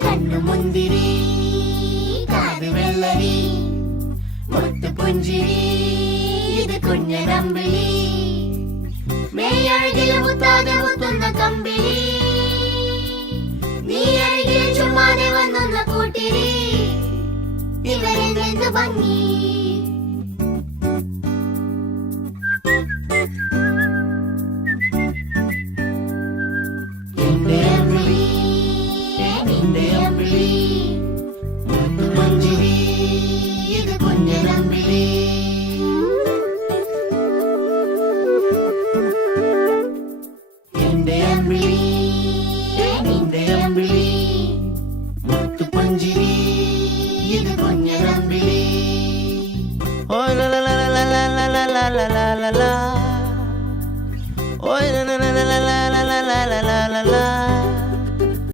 കണ്ണുമുന്തിരി കാത് വെള്ളരി മുത്തുപുഞ്ചിരി ഇത് കുഞ്ഞനമ്പിളി മേയഴകിൽ മുത്താതെ മുത്തുന്ന കമ്പിളി നീ അഴകിൽ ചുമ്മാതെ വന്നൊന്ന കൂട്ടിരി ഇവരെന്ത് ഭംഗി